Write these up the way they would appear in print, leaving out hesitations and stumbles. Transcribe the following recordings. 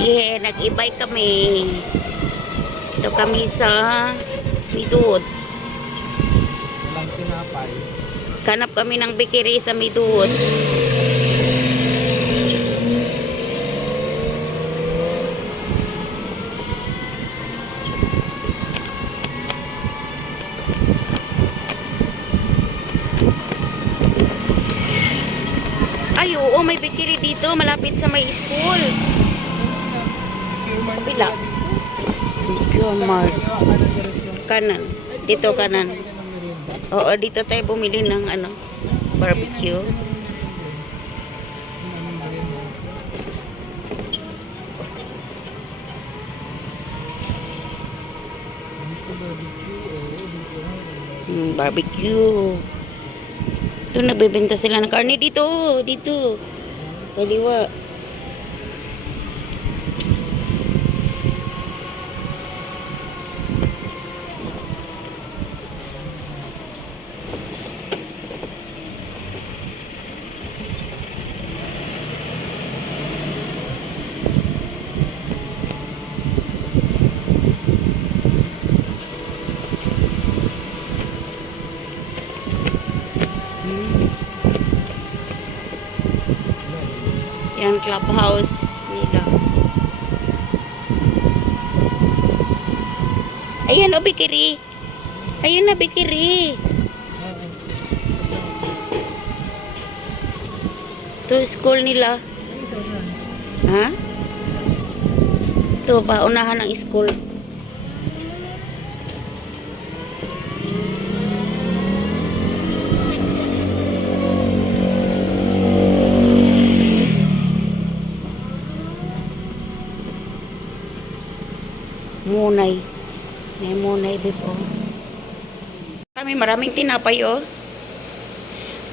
Yeah, nag-e-bike kami. Ito kami sa Midwood. Walang tinapay. Kanap kami ng bikiri sa Midwood. Ay, oo, may bikiri dito. Malapit sa may school. Sa kabila. Pure Mart. Kanan. Dito kanan. Oo, dito tayo bumili ng ano, barbecue. Barbecue. Doon nagbebenta sila ng karne dito. Dito. Kaliwa. Yan clubhouse nila. Ayan o, bikiri. Ayun na, bikiri. Ito school nila. Ha? Ito, paunahan ng school. Munay. May munay before. Kami maraming tinapay oh.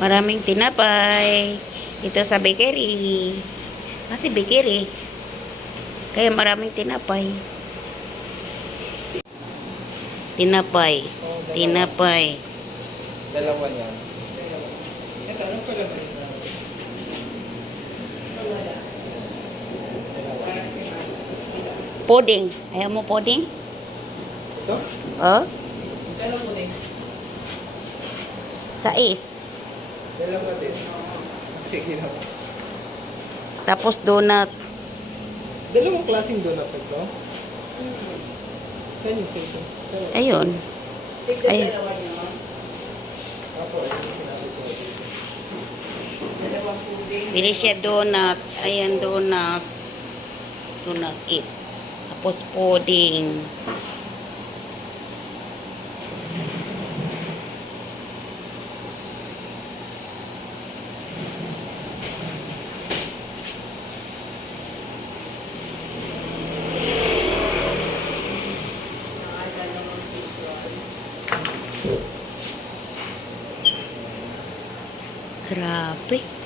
Maraming tinapay. Ito sa bakery. Kasi bakery. Kaya maraming tinapay. Tinapay. Tinapay. Dalawa yan. Ito, anong pala ba ito? Pudding. Ayaw mo pudding? Ito? Oh? Dalawa po din. Sais. Dalawa din. Sige lang. Tapos donut. Dalawang klaseng donut ito? Saan yung sito? Ayun. Ayun. Apo, ayun yung sinabi ko. Bili siya donut. Ayan donut. Donut it. Tapos pudding. Grabe.